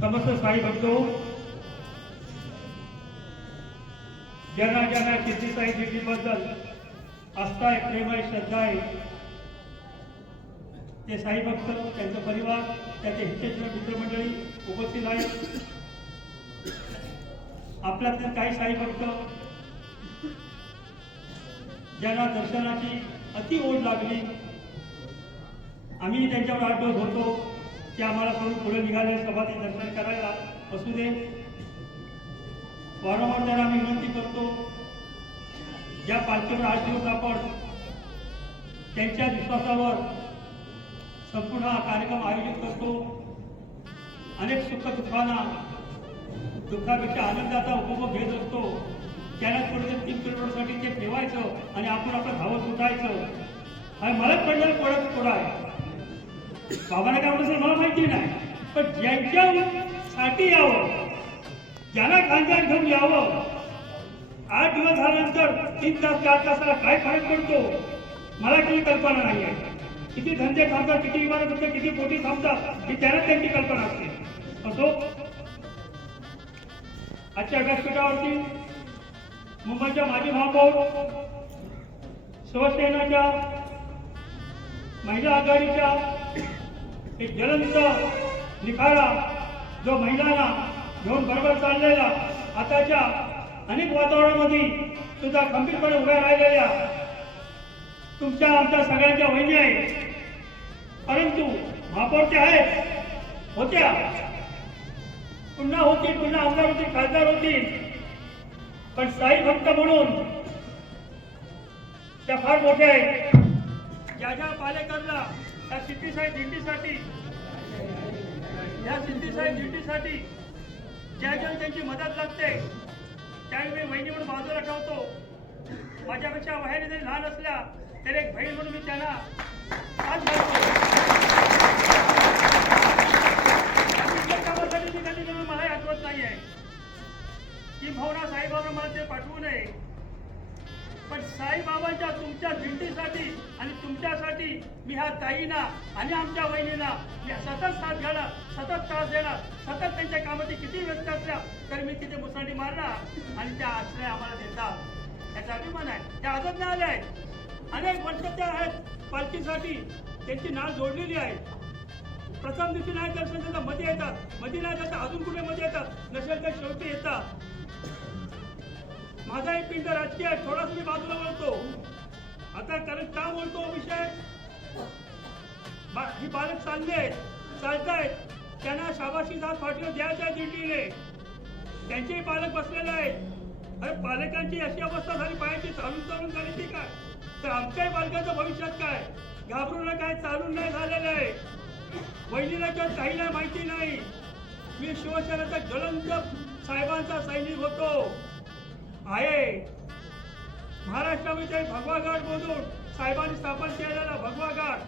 समस्त साई भक्तो, ज्यांना ज्यांना कीर्ती साई दिंडीबद्दल आस्था आहे, प्रेम आहे, श्रद्धा आहे, ते साई भक्त, त्यांचा परिवार, त्याचे हितेश मित्रमंडळी उपस्थित आहेत. आपल्यातले काही साई भक्त ज्यांना दर्शनाची अति ओढ लागली, आम्ही त्यांच्यावर 8 दिवस होतो, ते आम्हाला करून पुढे निघाले समाधी दर्शन करायला असू दे. वारंवार त्यांना आम्ही विनंती करतो, ज्या पालखीवर 8 दिवस आपण त्यांच्या विश्वासावर संपूर्ण हा कार्यक्रम आयोजित करतो, अनेक दुःखापेक्षा आनंदाचा उपभोग घेत असतो, त्यांना थोडे 3 किलोमीटरसाठी ते ठेवायचं आणि आपण आपलं धावत उठायचं. आणि मला कळलं कोणाच थोडा आहे, बाबांना काय म्हणत मला माहिती नाही, पण ज्यांच्यासाठी यावं, ज्यांना खांद्यावर घेऊन यावं, 8 दिवस झाल्यानंतर 3 तास 4 तासाला काय फरक पडतो मला काही कल्पना नाही आहे. किती धंदे थांबतात, किती इमारत होते, किती पोटी थांबतात, ही त्यांना त्यांची कल्पना असते. असो, आजच्या व्यासपीठावरती मुंबईच्या माजी महापौर, शिवसेनेच्या महिला आघाडीच्या एक ज्वलंत निखारा, जो महिलांना घेऊन बरोबर चाललेला, आताच्या अनेक वातावरणामध्ये सुद्धा खंबीरपणे उभ्या राहिलेल्या तुमच्या आमच्या सगळ्यांच्या वहिनी आहेत. परंतु महापौरच्या आहेत, होत्या, पुन्हा होतील, पुन्हा आमदार होतील, खासदार होतील, पण साई भक्त म्हणून त्या फार मोठ्या आहेत. ज्या ज्या पालेकरला या सिद्धीसाई दिंडीसाठी ज्या ज्या त्यांची मदत लागते, त्यावेळी मी वहिनी म्हणून बाजूला ठेवतो. माझ्यापेक्षा वयाने जरी लहान असल्या तरी एक बहीण म्हणून मी त्यांना हात घालतो. कामासाठी मी कधी मलाही आठवत नाही आहे की भावना साईबाबा मला ते पाठवू नये, पण साईबाबांच्या तुमच्या दिंडीसाठी आणि तुमच्यासाठी मी ह्या ताईंना आणि आमच्या वहिनींना मी सतत साथ घेणार, सतत त्रास देणार, सतत त्यांच्या कामाची किती व्यस्त असल्या तर मी तिथे मुसंडी मारणार आणि त्या आश्रय आम्हाला देतात. याचा अभिमान आहे. त्या आजच नाही आल्या आहेत, अनेक वर्ष त्या आहेत पालखीसाठी, त्यांची नाळ जोडलेली आहे. प्रथम दिवशी नाही दर्शन देतात, मध्ये येतात, मध्ये नाही जातात, अजून कुठे मध्ये येतात, नसेल तर शेवटी येतात. माझा एक पिंड राजकीय आहे, थोडासा मी बाजूला वळतो. आता कारण का बोलतो विषय, ही बालक चालतायत, त्यांना शाबाशी जात फाटलं द्यायच्या दिंडीने, त्यांचेही पालक बसलेले आहेत. अरे पालकांची अशी अवस्था झाली, पायाची चालून झाली ती काय, तर आमच्याही बालकांचं भविष्यात काय, घाबरून काय, चालून नाही झालेलं आहे. वहिनीला किंवा ताईला माहिती नाही, मी शिवसेनेचा ज्वलंत साहेबांचा सैनिक होतो आहे. महाराष्ट्रामध्ये भगवा घाट मधून साहेबांनी स्थापन केलेला भगवा घाट,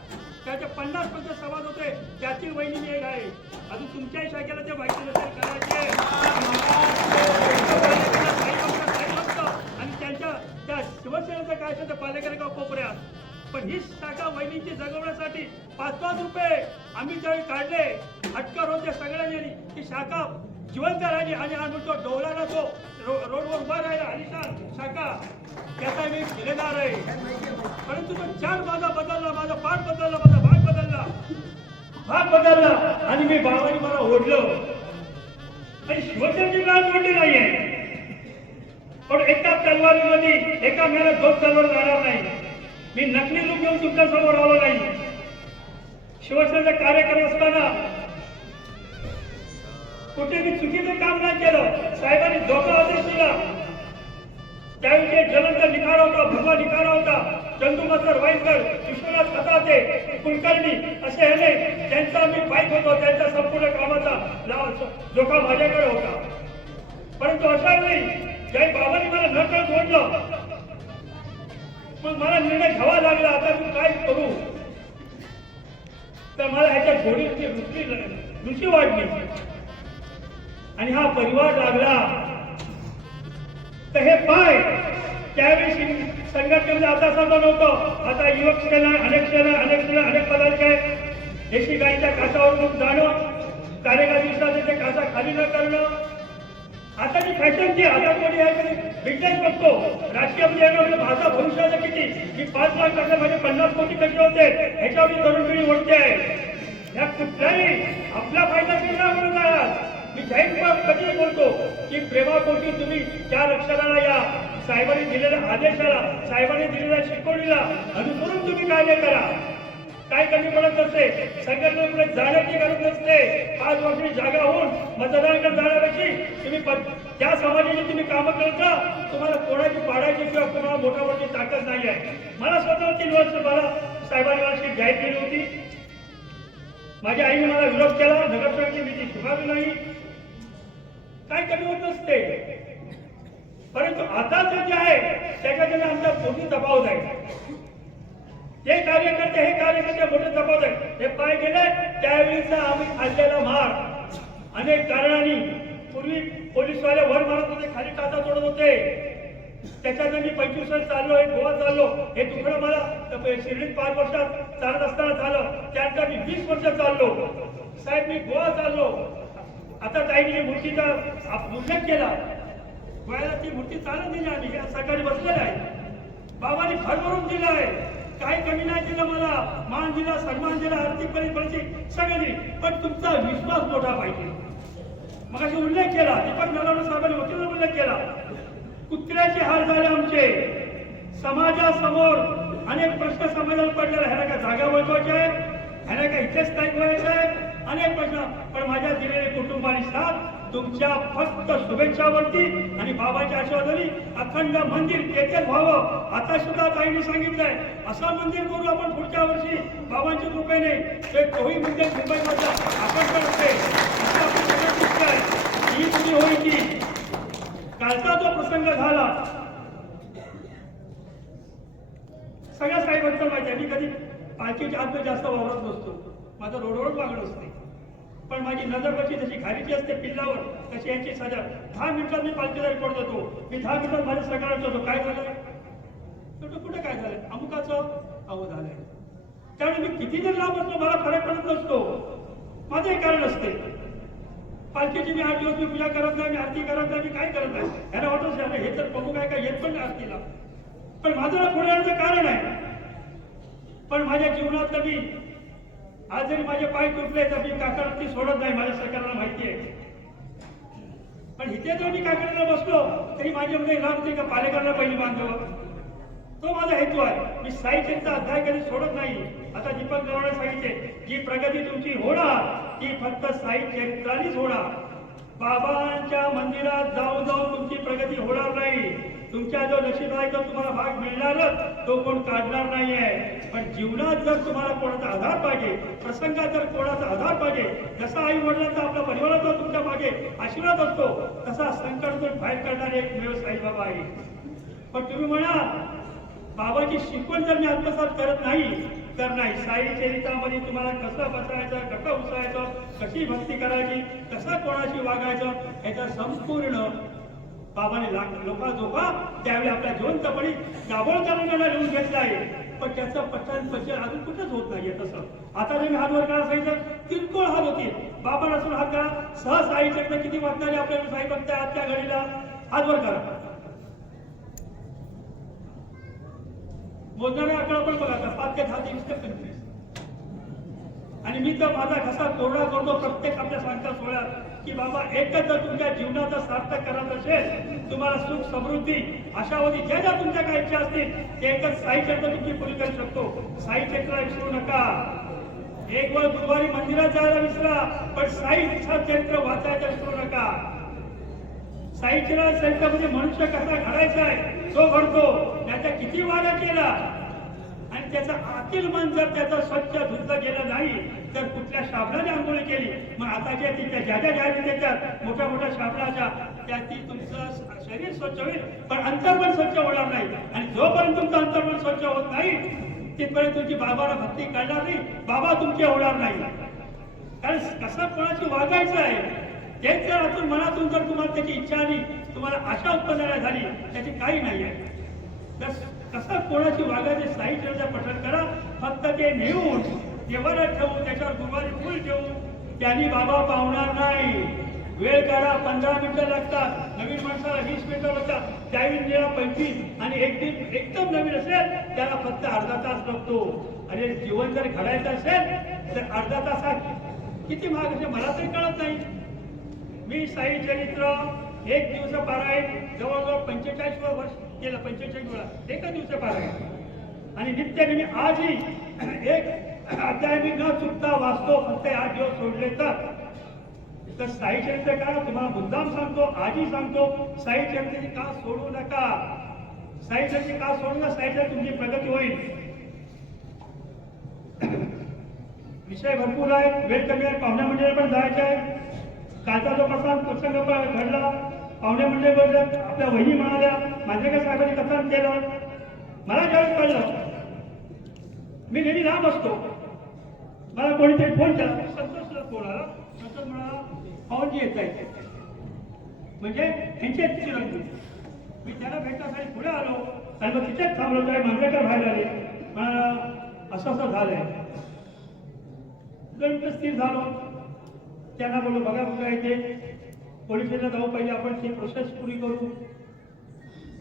त्याचे 50% समाज होते, त्याची वहिनी एक आहे. अजून तुमच्याही शाखेला ते माहिती नसेल करायचे, आणि त्यांच्या त्या शिवसेनेचं काय असेल तर पालेकरगाव कोपऱ्यात. पण ही शाखा वहिनीची जगवण्यासाठी 5-5 रुपये आम्ही ज्यावेळी काढले, हटकर होते सगळ्यांनी, ती शाखा जिवंत राहिली आणि तो डोलाला तो रोडवर उभा राहिला अलिशान शाखा, त्याचा मी ठेकेदार आहे. परंतु तो 4 माझा बदलला, माझा पाठ बदलला, माझा भाग बदलला आणि मी बाबांनी मला ओढलं. आणि शिवसेनेची लाल ओढली नाहीये, पण एका तलवारीमध्ये एका मेला 2 तलवार जाणार नाही. मी नकली रूप घेऊन तुमच्या समोर आलो नाही. शिवसेनेचा कार्य करत असताना कुठे मी चुकीचं काम नाही केलं. साहेबांनी धोका आदेश दिला, त्यावेळी ते ज्वलंत निखारा होता, भगवा निखारा होता, चंदूमास्तर वाईकर, विश्वनाथ खताते, कुलकर्णी असे ह्याने त्यांचा मी बाईक होतो, त्यांच्या संपूर्ण कामाचा धोका माझ्याकडे होता. परंतु अशा वेळी ज्यावेळी बाबांनी मला नकळत ओढलं, मग मला निर्णय घ्यावा लागला, आता मी काय करू. तर मला ह्याच्या घोडीची रुची वाढली आणि हा परिवार लागला. तर हे पाय त्यावेळी संघटनेमध्ये आता समजा नव्हतं, आता युवक सेना, अनेक पदाधिकारी देशी गाईच्या काठावरून जाणं, कार्यकारी दिवसात ते कासा खाली न करणं. आता जी फॅशनची आता कोणी आहे बिझनेस बघतो राजकीय म्हणजे माझा भविष्याचं किती मी 5 लाख टाकले म्हणजे 50 कोटी कसे होते ह्याच्यावर तरुण पिढी ओढते आहे. या कुठल्याही आपला फायदा केला म्हणून आहात. मी जाहीर कधी बोलतो की प्रेमापोटी तुम्ही 4 अक्षराला या साहेबांनी दिलेल्या आदेशाला साहेबांनी दिलेल्या शिकवणीला अनुसरून तुम्ही कार्य करा. काय कमी पडत नसते संघटनेकडे जाण्याची गरज नसते. 5 वर्षांनी जागा होऊन मतदारांकडे जाण्यापेक्षा तुम्ही त्या समाजाची तुम्ही कामं करता. तुम्हाला कोणाची पाडायची किंवा कोणाला मोठा मोठी ताकद नाही आहे. मला स्वतः 3 वर्ष मला साहेबांनी मला शीट जाहीर केली होती. माझ्या आईने मला विरोध केला नगरसेवकाची मी ती स्वीकारली नाही. काय कमी होत नसते परंतु आता जे आहे त्याच्याकडे आमचा मोठी दबाव आहे. हे कार्यकर्ते मोठे दबाव आहे. हे पाय गेले त्यावेळीचा आम्ही खाल्लेला मार अनेक कारणांनी. पूर्वी पोलीसवाले वर मारत होते खाली टाचा तोडत होते. त्याच्यानंतर मी 25 वर्ष चाललो हे गोवा चाललो हे तुकडं मला शिर्डीत 5 वर्षात चालत असताना झालं. त्यानंतर मी 20 वर्ष चाललो साहेब मी गोवा चाललो. आता ताईने मूर्तीचा उल्लेख केला गोव्याला ती मूर्ती चालत दिली आम्ही सकाळी बसलेला आहे. बाबांनी भरभरून दिलं आहे. काही कमी नाही दिलं मला मान दिला सन्मान दिला आर्थिक परिस्थिती सगळं दिली पण तुमचा विश्वास मोठा पाहिजे. मग अशी उल्लेख केला दीपक नलावडे साहेबांनी वकील उल्लेख केला. कुत्र्याचे हाल झाले आमचे समाजासमोर अनेक प्रश्न समाजाला पडलेला ह्याला काय जागा वळवायची आहे ह्याला काय इथेच स्थायिक व्हायचं आहे अनेक प्रश्न. पण माझ्या दिलेले कुटुंबाने साथ तुमच्या फक्त शुभेच्छावरती आणि बाबाच्या आशीर्वादाने अखंड मंदिर तेथेच व्हावं. आता सुद्धा ताईंनी सांगितलंय असं मंदिर करू आपण पुढच्या वर्षी बाबांच्या कृपेने. ते कोही मंदिर मुंबईमधलं आपण करते ही तुझी होईल. कालचा जो प्रसंग झाला सगळ्या साहेबांचं माहिती आहे. मी कधी पालखीच्या आत जास्त वावरत नसतो. माझं रोडवरच वागणं असते पण माझी नजर कशी जशी खालीची असते पिल्लावर तशी यांची सजा. 10 मिनिटात मी पालखीचा रिपोर्ट देतो. मी 10 मिनिटात माझ्या सगळ्यांना होतो काय झालंय कुठे काय झालंय अमुकाचं अहो झालंय. त्यामुळे मी किती जर लांब असतो मला फरक पडत नसतो. माझं हे कारण असते पालखीची मी 8 दिवस मी पूजा करत नाही मी आरती करत नाही मी काय करत नाही. ह्याला वाटत हे तर प्रमुख आहे का येत पण नाही आरतीला पण माझं पुढे येण्याचं कारण आहे. पण माझ्या जीवनातलं मी आज जरी माझे पाय तुटले तर मी काकडती सोडत नाही माझ्या सरकारला माहिती आहे. पण इथे जर मी काकडीला बसलो तरी माझ्यामध्ये लाभ होते का पालेकरला पहिली बांधावं तो माझा हेतू आहे. मी साई चरित्र अध्याय कधी सोडत नाही. आता दीपक नलावडे सांगितले जी प्रगती तुमची होणार ती फक्त साई चरित्रानेच होणार. बाबांच्या मंदिरात जाऊन तुमची प्रगती होणार नाही. तुमच्या जो नशिबाचा तुम्हाला भाग मिळणारच तो कोण काढणार नाहीये. पण जीवनात जर तुम्हाला कोणाचा आधार पाहिजे प्रसंगात जर कोणाचा आधार पाहिजे जसा आई वडिलांचा आपल्या परिवाराचा तुमच्या मागे आशीर्वाद असतो तसा संकटातून बाहेर काढणारे एकमेव साईबाबा आहे. पण तुम्ही म्हणा बाबाची शिकवण जर मी आत्मसात करत नाही तर नाही. साई चरित्रामध्ये तुम्हाला कसं बसायचं कसं उसायचं कशी भक्ती करायची कसं कोणाशी वागायचं याचा संपूर्ण बाबाने लोकांजोगा त्यावेळी आपल्या जिवंतपणी दाभोळकरांना लिहून घेतलं आहे. पण त्याचं पठण अजून कुठंच होत नाहीये. तसं आता जर मी हात वर करा सांगितलं किरकोळ हात होतील. बाबा नसून हात करा सहज साई चरित्र किती वाचणारे आपल्याला साई भक्त आजच्या घडीला हात वर करा. मोजणारा आकडा पण बघा 5 ते 10 ते 25 आणि मी तर माझा घसा कोरडा करतो प्रत्येक आपल्या सांगता सोहळ्यात की बाबा एकच जर तुमच्या जीवनाचा सार्थक करायचं असेल तुम्हाला सुख समृद्धी आशावधी ज्या ज्या तुमच्या काही इच्छा असतील ते एकच साई चरित्र तुमची पूर्ण करू शकतो. साई चरित्र विसरू नका. एक वेळ गुरुवारी मंदिरात जायला विसरा पण साई चरित्र वाचायचं विसरू नका. साई चरित्रामध्ये मनुष्य कसा घडायचा आहे तो घडतो. त्याचा किती वादा केला आणि त्याचं आतील मन जर त्याचं स्वच्छ धुतलं गेलं नाही तर कुठल्या शाबणाने आंघोळी केली मग आताच्या तिच्या ज्या ज्या जाहिराती देतात मोठ्या मोठ्या शाबणाच्या त्या ती तुमचं शरीर स्वच्छ होईल पण अंतर्मन स्वच्छ होणार नाही. आणि जोपर्यंत तुमचं अंतर्मन स्वच्छ होत नाही तिथपर्यंत तुमची बाबाला भक्ती करणार नाही बाबा तुमचे होणार नाही. कारण कसं कोणाची वागायचं आहे तेच जर आतून मनातून जर तुम्हाला त्याची इच्छा आणि तुम्हाला आशा उत्पन्न झाली त्याची काही नाही आहे. तर कसं कोणाची वागायचे साई चरित्र पठण करा. फक्त ते नेऊन देवाला ठेवून त्याच्यावर गुरुवारी फुल ठेवून त्यांनी बाबा पावणार नाही. वेळ काढा, 15 मिनिटं लागतात, नवीन माणसाला 20 मिनिटं लागतात, त्यावेळी 25 आणि एकदम नवीन असेल त्याला फक्त अर्धा तास लागतो. आणि जीवन जर घडायचं असेल तर अर्धा तासात किती महाग असेल मला तरी कळत नाही. मी साई चरित्र एक दिवस पारायण जवळजवळ 45 वर्ष केलं, 45 वेळा एका दिवस पारायण. आणि नित्य आजही एक अध्याय मी न चुकता वाचतो, फक्त 8 दिवस सोडले तर साई चरित्र का तुम्हाला मुद्दाम सांगतो, आजही सांगतो, साई चरित्राची का सोडू नका. साई चरित्र का सोडू नका, साई चरित्र तुमची प्रगती होईल. विषय भरपूर आहे, वेळ कमी आहे, पाहुण्या मंडळी पण जायचे आहे. कालचा जो प्रसंग घडला, पाहुणे मंडळी बोलले, आपल्या वहिनी म्हणाल्या मांजरेकर साहेबांनी कथन केलं. मला ज्यावेळेस कळलं, मी नेहमी लांब असतो, मला कोणीतरी फोन केला, संतोषला फोन आला. संतोष म्हणाला पाहुणजी येत आहे, म्हणजे ह्यांची चिरंजी. मी त्याला भेटण्यासाठी पुढे आलो आणि मग तिथेच थांबलो. त्यावेळी मांजरेकर बाहेर आले, म्हणाला असं असं झालंय. गणित स्थिर झालो. त्यांना बोललो बघा बघा इथे पोलीस स्टेशनला जाऊ, पहिले आपण ती प्रोसेस पुरी करू.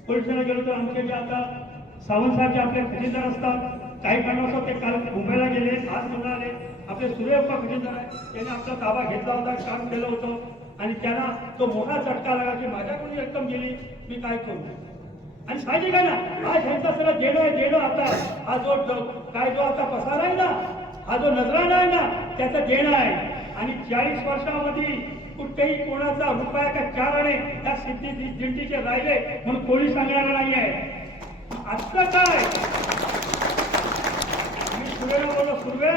पोलीस स्टेशनला गेलो तर आमचे जे आता सावंत साहेब जे आपले खजिनदार असतात, काही कारणास्तव ते काल मुंबईला गेले, आज पुन्हा आले. आपले सूर्यप्पा खजिनदार आहे, त्याने आपला ताबा घेतला होता, काम केलं होतं आणि त्यांना तो मोठा झटका लागला की माझ्याकडून रक्कम गेली, मी काय करू. आणि साहजिक आहे ना, आज ह्यांचा सगळं देणं आता हा जो आता पसारा आहे ना, हा जो नजराणा आहे ना, त्याचं देणं आहे. आणि 40 वर्षामध्ये कुठेही कोणाचा रुपया का 4 आणे त्या सिद्धी दिंडीचे राहिले म्हणून कोणी सांगणार नाही आहे. आजचं काय मी सुरेला बोललो, सुरवे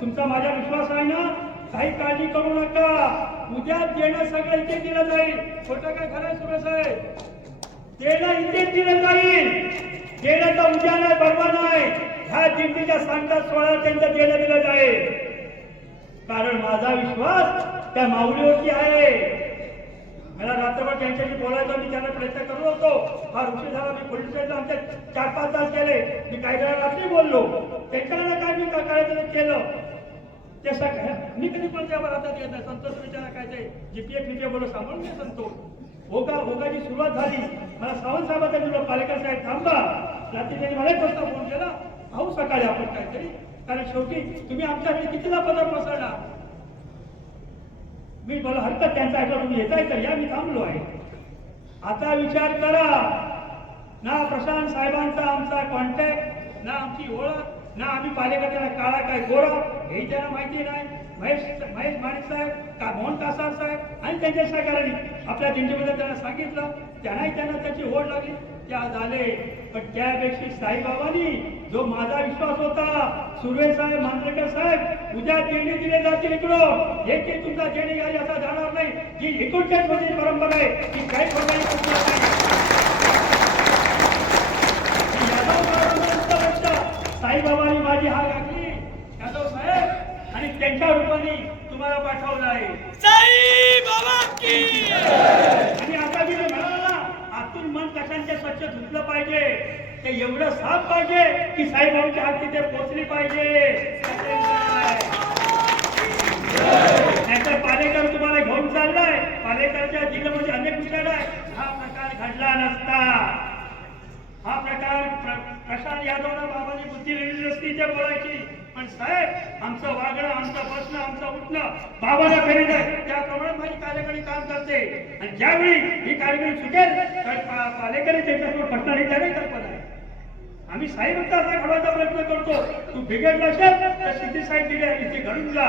तुमचा माझा विश्वास आहे ना, काही काळजी करू नका, उद्या देणं सगळं इथे दिलं जाईल. खोटं काय खरं आहे सुरे साहेब, देणं इथे दिलं जाईल. देणं तर उद्या नाही, परवा नाही, ह्या दिंडीच्या सांगता 16 त्यांचं देणं दिलं जाईल. कारण माझा विश्वास त्या माऊलीवरती आहे. मला रात्रभर त्यांच्याशी बोलायचं, मी त्यांना प्रयत्न करत होतो. हा ऋषी झाला, मी पोलीस स्टेशनला आमच्या 4-5 तास गेले. मी काही जणांना रात्री बोललो, त्यांच्याकडे काय मी करायचं केलं ते सगळं. मी कधी पण त्यावर हातात येत नाही. संतोष विचारा काय ते जीपीएफ बोललो, सांभाळून घे संतोष. ओघाची सुरुवात झाली. मला सावंत साहेबांचा दिलं, पालेकर साहेब थांबा. रात्री त्यांनी मला फक्त फोन केला, भाऊ सकाळी आपण काहीतरी, कारण शेवटी तुम्ही आमच्याकडे कितीला पदर पसरला. मी बोला हरकत त्यांचा ऐकलं, तुम्ही येताय तर या, मी थांबलो आहे. आता विचार करा ना, प्रशांत साहेबांचा आमचा कॉन्टॅक्ट ना, आमची ओळख ना, आम्ही पालेकर्त्याला काळा काय गोरा हे त्यांना माहिती नाही. महेश माणिक साहेब, मोहन कासार साहेब आणि त्यांच्या सहकार्याने आपल्या दिंडीमध्ये त्यांना सांगितलं, त्यांना त्याची ओढ लागली, त्या झाले. पण त्यापेक्षा साईबाबांनी जो माझा विश्वास होता, सुर्वे साहेब, मांजरेकर साहेब, उद्या देणी दिले जातील इकडं, हे की तुमचा देणी गाडी असा जाणार नाही. जी 49 मध्ये परंपरा आहे ती काही साईबाबांनी माझी हार घातली, यादव साहेब, आणि त्यांच्या रूपाने तुम्हाला पाठवलं आहे. आणि आता मी म्हणाला, आतून मन कशांच्या स्वच्छ धुतलं पाहिजे, ते एवढं साफ पाहिजे की साईबाबांच्या हात तिथे पोचली पाहिजे. नाहीतर पालेकर तुम्हाला घेऊन चाललाय, पालेकरच्या जिल्ह्यामध्ये अनेक विचार आहे, हा प्रकार घडला नसता. हा प्रकार प्रशांत यादवला बाबांनी बुद्धी दिलेली नसती ते बोलायची. पण साहेब, आमचं वागणं, आमचं बसणं, आमचं उठणं बाबाला करीत आहे, त्याप्रमाणे माझी कार्यकर्ती काम करते. आणि ज्यावेळी ही कार्यकर्ती सुटेल तर पालेकरी त्याच्यासमोर पटणार ही त्याने कल्पना आहे. आम्ही साईभक्त असा घडवायचा प्रयत्न करतो. तू बिघडला असेल तर सिद्धी साहेब दिले इथे घडून जा.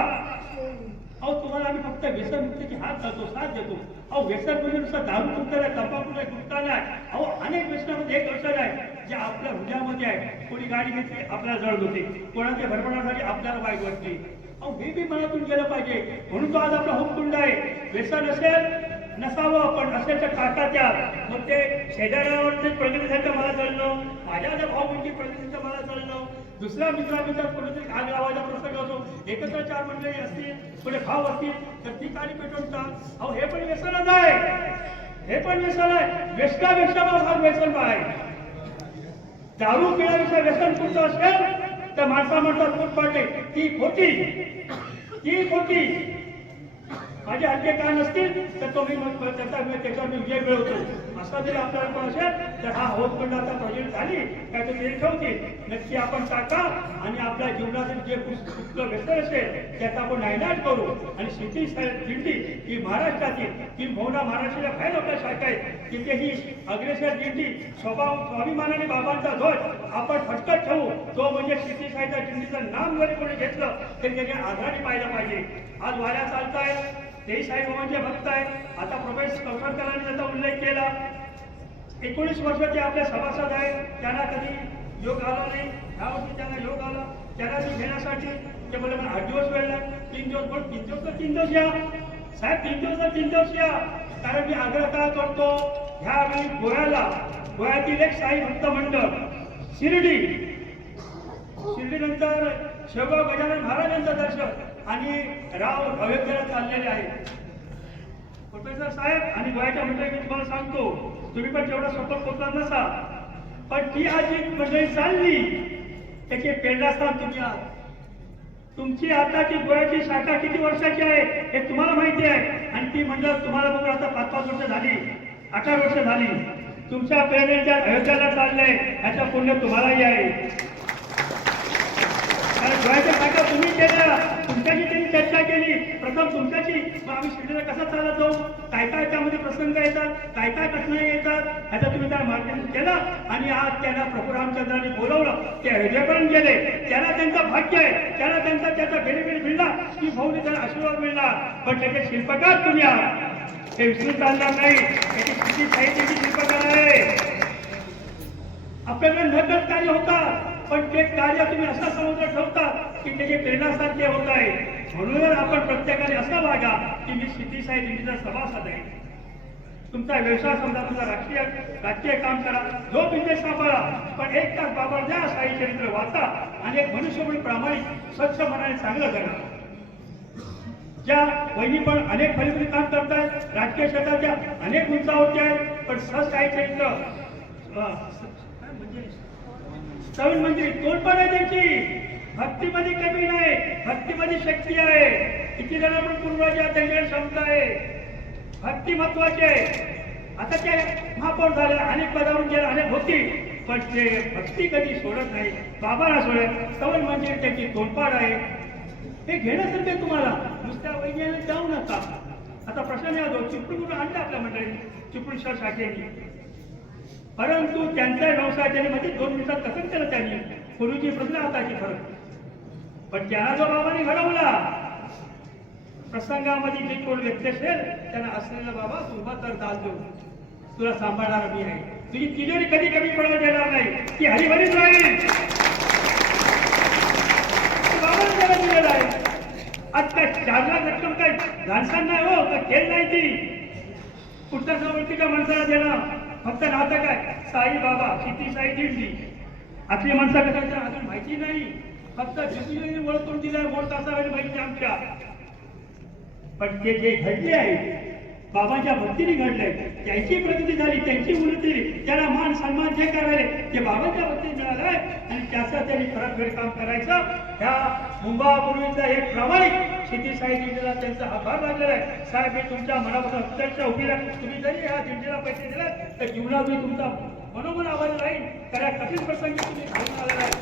अहो, तुम्हाला आम्ही फक्त व्यसनमुक्तीची हात घालतो, साथ देतो. अहो, व्यसन म्हणजे नुसतं दारू मुक्त नाही, तंबाखू नाही, गुटखा नाही. अहो, अनेक व्यसनामध्ये एक व्यसन आहे जे आपल्या हृदयामध्ये आहे. कोणी गाडी घेतली आपल्याला जळत होते, कोणाच्या भरभरासाठी आपल्याला वाईट वाटते. अहो, हे बी मनातून गेलं पाहिजे. म्हणून तो आज आपला हुककुंड आहे. व्यसन असेल नसावं, पण असेल तर टाका त्या. मग ते शेजाऱ्यावरचे प्रगतीसाठी मला जळणं, माझ्या जर भाऊ म्हणजे प्रगतीचं मला जळणं, दुसऱ्या मित्रामित्रात कोणीतरी आग लावायचा प्रसंग असो, एकत्र 4 मंडळी असतील, पुढे भाव असतील तर ती गाडी पेटवून टाक. अहो, हे पण व्यसनच आहे, हे पण व्यसन आहे. व्यसनापेक्षा भाग व्यसन आहे. दारू पिण्यापेक्षा व्यसन कुठचं असेल तर माणसा पोट पाडले, ती खोटी. माझे हलके कान नसतील तर तो मी मग त्याच्यावर मी विजय मिळवतो असा जरी आपल्याला पण असेल तर हा होतखंड आता प्रोजेक्ट झाली काय ते ठेवतील नक्की आपण टाका आणि आपल्या जीवनातील जे कुठलं व्यसन असेल त्याचा आपण नायनाट करू आणि शेती दिंडी ही महाराष्ट्रातील ही भवना महाराष्ट्राच्या बाहेर आपल्या शाखा आहेत तिथे ही अग्रेसर दिंडी स्वाभिमानाने बाबांचा ध्वज आपण फटकत ठेवू तो म्हणजे शेती साहित्य दिंडीचं नाम जरी कोणी घेतलं तरी त्याने आधारी पाहिलं पाहिजे आज वाऱ्या चालताय तेही साईबाबांचे भक्त आहेत आता प्रोफेसर कौशलकरांनी त्याचा उल्लेख केला 19 वर्षाचे आपले सभासद आहेत त्यांना कधी योग आला नाही यावर्षी त्यांना योग आला त्यांना ती घेण्यासाठी ते बोलले मला 8 दिवस वेळ लागला 3 दिवस पण 3 दिवस तर 3 दिवस या साहेब 3 दिवस या कारण मी आग्रह का करतो ह्यावेळी गोव्यातील एक साई भक्त मंडळ शिर्डी नंतर शेवगाव गजानन महाराजांचं दर्शन आणि राव अयोध्येला चाललेले आहेत प्रोफेसर साहेब आणि गोव्याच्या मंडळी मी तुम्हाला सांगतो तुम्ही पण जेवढा स्वतः पोचला नसा पण ती आज जी मंडळी चालली त्याचे प्रेरणास्थान तुम्ही आहात तुमची आताची गोव्याची शाखा किती वर्षाची आहे हे तुम्हाला माहिती आहे आणि ती मंडळ तुम्हाला बघून आता 5-5 वर्ष झाली 18 वर्ष झाली तुमच्या प्रेरणेच्या अयोध्याला चाललंय ह्याचा पुण्य तुम्हालाही आहे गोव्याच्या शाखा तुम्ही केल्या तुमच्याशी त्यांनी चर्चा केली प्रथम तुमच्याशी मग आम्ही शिर्डीला कसा चालत जाऊ काय काय त्यामध्ये प्रसंग येतात काय काय कठीणाई येतात ह्याचा तुम्ही त्याला मार्गदर्शन केलं आणि आज त्यांना प्रभू रामचंद्रांनी बोलवलं ते अयोध्येपर्यंत गेले त्याला त्यांचं भाग्य आहे त्याचा बेनिफिट मिळला की भाऊने त्याला आशीर्वाद मिळला पण त्याचे शिल्पकार तुम्ही आहात हे विसरून चालणार नाही त्याची किती साहित्याची शिल्पकार आहे आपल्याकडे नकळत कार्य होतात पण ते कार्य तुम्ही असा समुद्र ठेवता की त्याचे प्रेरणासारखे होत आहे म्हणूनच आपण प्रत्येकाने असं वागा की मी शेती साई दिंडीचा सभासद आहे तुमचा व्यवसाय समजा तुमचा राजकीय काम करा जो बिझनेस सांभाळा पण 1 तास बाबा द्या साई चरित्र वाचा आणि एक मनुष्य म्हणून प्रामाणिक स्वच्छ मनाने चांगलं करा ज्या वहिनी पण अनेक फलित काम करतायत राजकीय क्षेत्राच्या अनेक उंचावरती आहेत पण साई चरित्र नवीन म्हणजे तोडपाड आहे त्यांची भक्तीमध्ये कमी नाही भक्तीमध्ये शक्ती आहे किती जण पण पूर्वजा त्यांच्याकडे क्षमता आहे भक्ती महत्वाची आहे आता ते महापौर झाले अनेक पदावरून गेले अनेक होती पण ते भक्ती कधी सोडत नाही बाबाला सोडत सवन म्हणजे त्याची तोडपाड आहे हे घेण्यासारखे तुम्हाला नुसत्या वैज्ञानिक जाऊ नका आता प्रश्न यादव चिपळूण आणले आपल्या मंडळी चिपळूण शहर शाखेने परंतु त्यांचा व्यवसाय त्यांनी म्हणजे 2 मिनिटात कसं केलं त्यांनी पूर्वीची प्रश्न हाताची फरक पण त्यांना जो बाबाने घडवला प्रसंगामध्ये जे कोण व्यक्ती असेल त्यांना असलेला बाबा तुला तर दाल देऊ तुला सांभाळणार मी आहे तुझी तिजोरी कधी कमी पडू देणार नाही ती हरिभरीच राहील बाबाने त्याला दिलेला आहे आज काय 4 लाख रक्कम काय घाणसान नाही हो का खेळ नाही ती कुठल्या जवळच्या माणसाला देणं फक्त नातं काय साई बाबा शेती साई दिंडी आपली माणसं कसं अजून माहिती नाही फक्त जिजुजीने ओळख करून दिलाय मोठ तासावेळी माहिती आमच्या पण ते जे घडले आहे बाबांच्या भक्तीने घडले त्यांची प्रगती झाली त्यांची उन्नती त्याला मान सन्मान जे करायले ते बाबांच्या भक्तीने मिळालंय आणि त्याचं त्यांनी परत काम करायचं ह्या मुंबापूर्वीचा एक प्रामाणिक शेती साई दिंडीला त्यांचा आभार लागलेला आहे साहेब मी तुमच्या मनापासून अत्यंत उभीला तुम्ही जरी ह्या दिंडीला पैसे दिले तर जीवनात मी तुमचा मनोमन आभारी राहील कारण कठीण प्रसंगी तुम्ही घेऊन आलेला आहे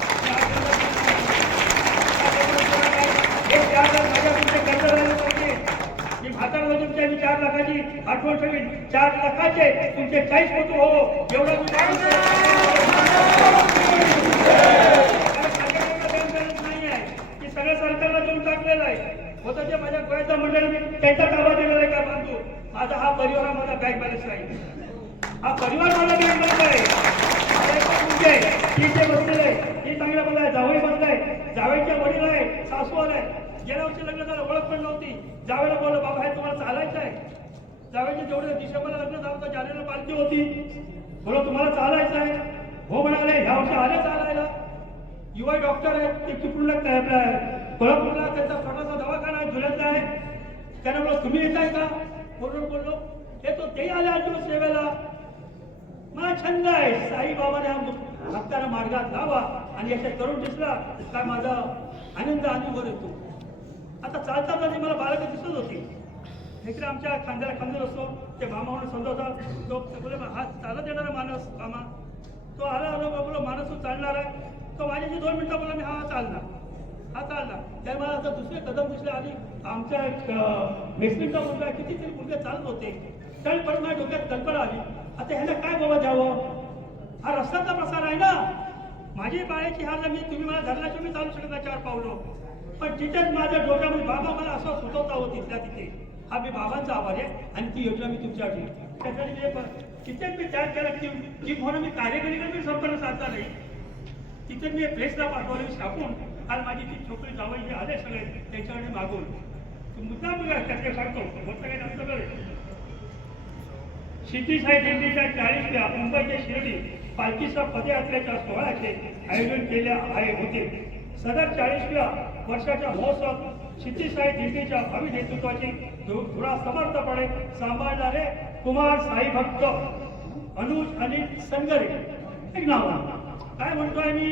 माझ्या तुमचे कर्ज राहिले पाहिजे मी म्हातारा तुमच्या मी 4 लाखाची आठवण ठेवीन 4 लाखाचे तुमचे 40 फोटो हो एवढं नाही आहे की सगळं सरकारला देऊन टाकलेलं आहे होतं ते माझ्या गोव्याच्या मंडळी त्यांचा ताबा दिलेला आहे का बांधू माझा हा परिवार माझा बँक बॅलन्स आहे हा परिवार माझा बँक बॅलन्स आहे तिथे बसलेलं आहे हे चांगलं बघाय जावई बसलाय जावईच्या वडील आहे सासू आलाय गेल्या वर्षी लग्न झालं ओळख पण नव्हती जावेला बोललं बाबा हे तुम्हाला चालायचं आहे जावेचे जेवढे डिसेंबरला लग्न झालं तर जानेवारीला पालखी होती बोला तुम्हाला चालायचं आहे हो म्हणाले ह्या वर्षी आले चालायला युवा डॉक्टर आहेत ते चिपळूणला कोल्हापूरला त्यांचा छोटासा दवाखाना झुल्याचा आहे त्यांना बोला तुम्ही येताय का बरोबर बोललो येतो तेही आले 8 दिवस सेवेला मला छंद आहे साईबाबाने भक्ताला मार्गात लावा आणि याच्या तरुण दिसला काय माझा आनंद अनुभव येतो आता चालता मला बाळक दिसत होती इकडे आमच्या खांद्याला खांदून असतो ते मामा म्हणून समजवतात तो बोले हा चालत येणारा माणूस मामा तो आला बोला माणूस तू चालणार आहे तो माझ्याशी 2 मिनिटं बोला मी हा चालणार त्या मला आता दुसरे कदम दिसले आणि आमच्या मेसरीचा मुलगा कितीतरी मुलगे चालत होते त्यावेळी पण माझ्या डोक्यात कल्पना आली आता ह्याला काय बाबा द्यावं हा रस्त्याचा प्रसार आहे ना माझी पाण्याची हार मी तुम्ही मला धरल्याशिवाय मी चालू शकत नाही 4 पावलं पण तिथेच माझ्या डोक्यामध्ये बाबा मला असं सुचवता होती तिथे हा मी बाबांचा आभार आहे आणि ती योजना मी तुमच्यासाठी त्यासाठी तिथेच मी त्याग केला की म्हणून मी कार्यकर्त्याकडे मी संपर्क साधला नाही तिथे मी प्रेसला पाठवलं मी छापून आणि माझी ती छोकरी जावई जे आले सगळे त्यांच्याकडे मागवून मुद्दा बघा त्याचे सांगतो मोठं काही नसतं करे क्षितिज दिंडीच्या 40व्या मुंबईच्या शिर्डी पालखीच्या पदयात्रेच्या सोहळ्याचे आयोजन केले होते सदर 40व्या वर्षाच्या महोत्सव क्षितिज दिंडीच्या भावी नेतृत्वाची धुरा समर्थपणे सांभाळणारे कुमार साई भक्त अनुज अनिल संगरे एक नाव काय म्हणतोय मी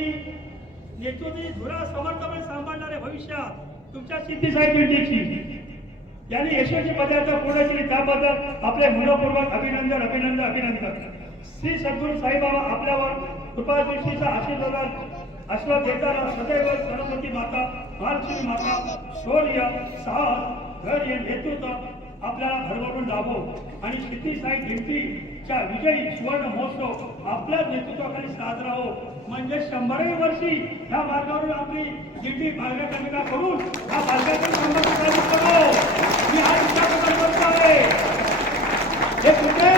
नेतृत्वाची धुरा समर्थपणे सांभाळणारे भविष्यात तुमच्या क्षितिज दिंडीची यांनी यशस्वी पदार्थ पूर्ण केली त्याबद्दल आपले मनपूर्वक अभिनंदन श्री सद्गुरू साईबाबा आपल्यावर कृपादृष्टीचा आशीर्वाद देताना सदैव सरस्वती माता महालक्ष्मी माता शौर्य साहस धैर्य नेतृत्व आपल्याला भरभरून लाभो आणि क्षितिज दिंडीच्या विजयी सुवर्ण महोत्सव आपल्या नेतृत्वाखाली साजरा हो म्हणजे 100वी वर्षी ह्या मार्गावरून आपली दिंडी मार्गक्रमिका करून हा मार्गाचा संबंध साधित करो मी हा विचार करतो आहे हे कुठे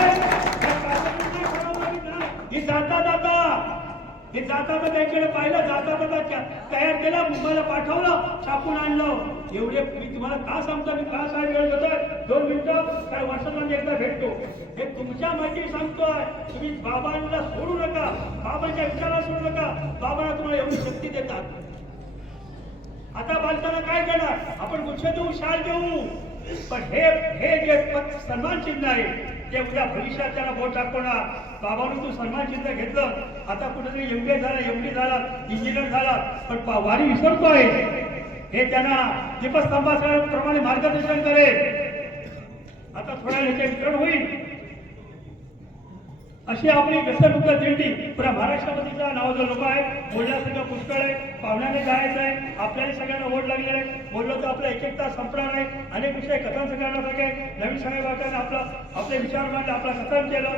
हे जाता त्यांच्याकडे पाहिलं जाता तयार केला मुंबईला पाठवलं छापून आणलं एवढे मी तुम्हाला का सांगतो मी का साहेब वेळ घेतोय 2 मिनिटं काय वर्षातून एकदा भेटतो हे तुमच्या माहिती सांगतोय तुम्ही बाबांना सोडू नका बाबांच्या विचाराला सोडू नका बाबांना तुम्हाला एवढी शक्ती देतात आता बालकाला काय देणार आपण गुच्छ देऊ शाल देऊ पण हे जे सन्मान चिन्ह आहे ते उद्या भविष्यात त्याला बोट दाखवणार बाबांनी तू सन्मान चिन्ह घेतलं आता कुठेतरी MBA झाला MD झाला इंजिनियर झाला पण वारी विसरतोय हे त्यांना दीपस्तंभाप्रमाणे मार्गदर्शन करेल आता थोड्या ह्याचे वितरण होईल अशी आपली व्यसनमुक्त दिंडी पुऱ्या महाराष्ट्रामध्येचा नावाचा लोक आहे बोलण्यासारखं पुष्कळ आहे पाहुण्याने जायचं आहे आपल्याला सगळ्यांना ओढ लागलेलं आहे बोललो तर आपला एक तास संपणार नाही अनेक विषय कथन सगळ्यांना नवीन साहेबांनी आपले विचार मांडले आपला कथन केलं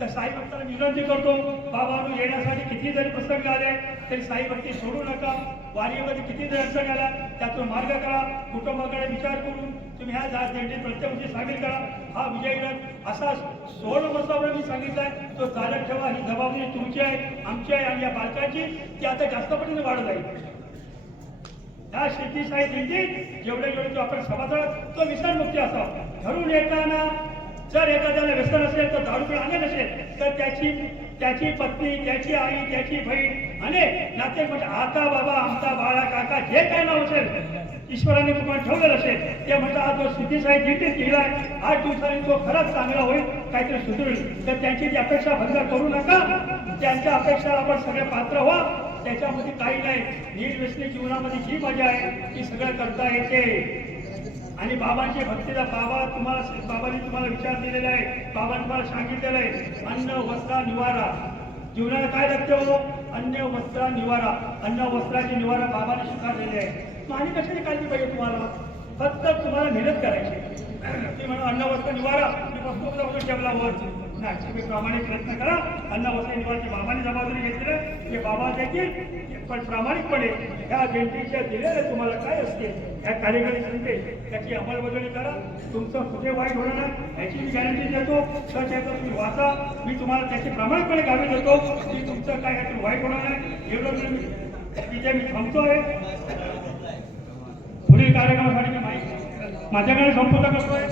तर साई भक्तांना विनंती करतो बाबांनो येण्यासाठी किती जरी प्रसंग आले तरी साई भक्ती सोडू नका वारीमध्ये किती जरी अडचण आला त्यातून मार्ग करा कुटुंबाकडे विचार करून तुम्ही ह्या दिंडीत प्रत्येक गोष्टी सामील करा हा विजयी रथ असा 16 मसावर मी सांगितलाय तो चालत ठेवा ही जबाबदारी तुमची आहे आमची आहे आणि या बालकांची ती आता जास्त पटीने वाढत जाईल ह्या क्षितिज दिंडीत जेवढे तो आपण सभासद तो व्यसनमुक्ती असावा घरून येताना जर एखाद्याला व्यसन असेल तर दारू पिऊन आणले नसेल तर त्याची पत्नी त्याची आई त्याची बहीण आणि नाते म्हणजे आता बाबा आमचा बाळा काका जे काय नाव असेल ईश्वराने तुम्हाला ठेवलेलं असेल ते म्हणतात आज जो क्षितिज दिंडीत गेलाय 8 दिवसांनी तो खरंच चांगला होईल काहीतरी सुधरेल तर त्यांची जी अपेक्षा भंग करू नका त्यांच्या अपेक्षा आपण सगळे पात्र व्हा त्याच्यामध्ये काही नाही निर्व्यसनी जीवनामध्ये जी मजा आहे ती सगळं करता येते आणि बाबांची भक्तीला बाबांनी तुम्हाला विचार दिलेला आहे बाबांनी तुम्हाला सांगितलेलं आहे अन्न वस्त्र निवारा जीवनाला काय लागते हो अन्न वस्त्र निवारा अन्न वस्त्राची निवारा बाबांनी स्वीकारलेली आहे आणि कशाची काळजी पाहिजे तुम्हाला फक्त तुम्हाला मेहनत करायची ते म्हणून अन्न वस्त्र निवारा मी वस्तू टेबलावर नाही तुम्ही प्रामाणिक प्रयत्न करा अन्न वस्त्र निवाराची बाबांनी जबाबदारी घेतलेली आहे ते बाबा देतील पण प्रामाणिकपणे ह्या दिंडीच्या दिलेल्या तुम्हाला काय असते ह्या कार्यकारी सांगते त्याची अंमलबजावणी करा तुमचं कुठे वाईट होणार नाही याची मी गॅरंटी देतो त्याचं तुम्ही वाचा मी तुम्हाला त्याची प्रामाणिकपणे गावी देतो की तुमचं काय ह्यातून वाईट होणार नाही एवढं मी थांबतोय पुढील कार्यक्रमासाठी मी माझ्याकडे संपूर्ण करतोय